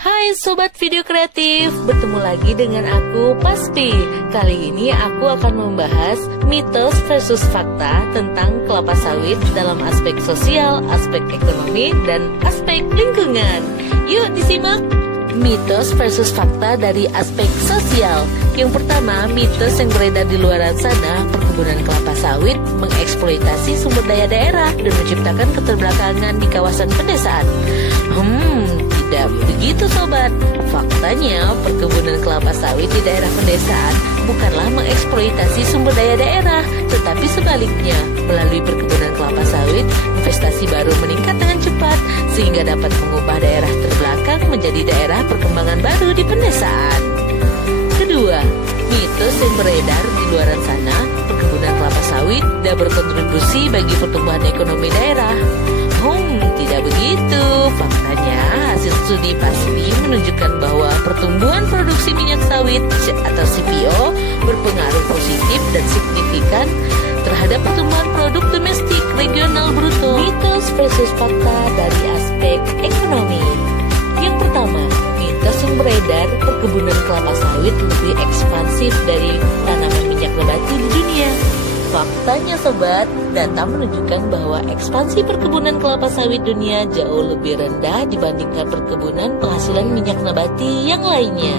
Hai Sobat Video Kreatif, bertemu lagi dengan aku, Paspi. Kali ini aku akan membahas mitos versus fakta tentang kelapa sawit dalam aspek sosial, aspek ekonomi, dan aspek lingkungan. Yuk disimak! Mitos versus fakta dari aspek sosial. Yang pertama, mitos yang beredar di luar sana, perkebunan kelapa sawit mengeksploitasi sumber daya daerah dan menciptakan keterbelakangan di kawasan pedesaan. Tidak begitu sobat. Faktanya, perkebunan kelapa sawit di daerah pedesaan bukanlah mengeksploitasi sumber daya daerah, tetapi sebaliknya, melalui perkebunan kelapa sawit, investasi baru meningkat dengan cepat sehingga dapat mengubah daerah terbelakang menjadi daerah perkembangan baru di pedesaan. Kedua, mitos yang beredar di luar sana, perkebunan kelapa sawit tidak berkontribusi bagi pertumbuhan ekonomi daerah. Tidak begitu. Faktanya, hasil studi PASPI menunjukkan bahwa pertumbuhan produksi minyak sawit atau CPO berpengaruh positif dan signifikan terhadap pertumbuhan produk domestik regional bruto. Mitos versus fakta dari aspek ekonomi. Yang pertama, mitos yang beredar perkebunan kelapa sawit lebih ekspansif dari tanaman minyak nabati di dunia. Faktanya sobat, data menunjukkan bahwa ekspansi perkebunan kelapa sawit dunia jauh lebih rendah dibandingkan perkebunan penghasilan minyak nabati yang lainnya.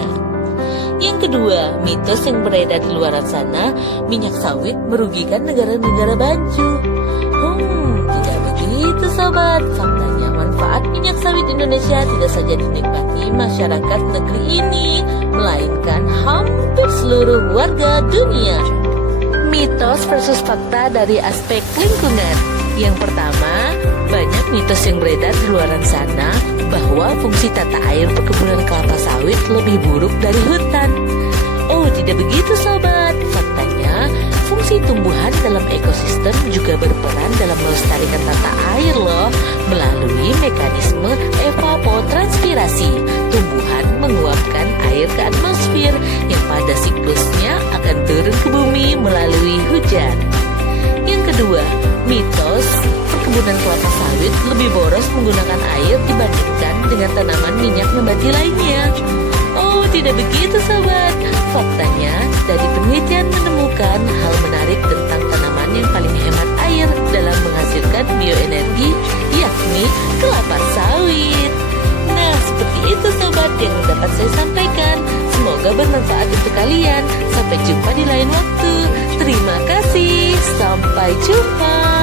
Yang kedua, mitos yang beredar di luar sana, minyak sawit merugikan negara-negara maju. Tidak begitu sobat. Faktanya, manfaat minyak sawit Indonesia tidak saja dinikmati masyarakat negeri ini, melainkan hampir seluruh warga dunia. Mitos versus fakta dari aspek lingkungan. Yang pertama, banyak mitos yang beredar di luar sana bahwa fungsi tata air perkebunan kelapa sawit lebih buruk dari hutan. Tidak begitu sobat. Faktanya, fungsi tumbuhan dalam ekosistem juga berperan dalam melestarikan tata air loh. Melalui mekanisme evapotranspirasi, tumbuhan menguapkan air ke atmosfer yang pada siklusnya akan turun ke bumi melalui hujan. Yang kedua, mitos perkebunan kelapa sawit lebih boros menggunakan air dibandingkan dengan tanaman minyak nabati lainnya. Tidak begitu sobat. Faktanya, dari penelitian menemukan hal menarik tentang tanaman yang paling hemat air dalam menghasilkan bioenergi, yakni kelapa sawit. Nah, seperti itu sobat yang dapat saya sampaikan. Semoga bermanfaat untuk kalian. Sampai jumpa di lain waktu. Terima kasih. Sampai jumpa.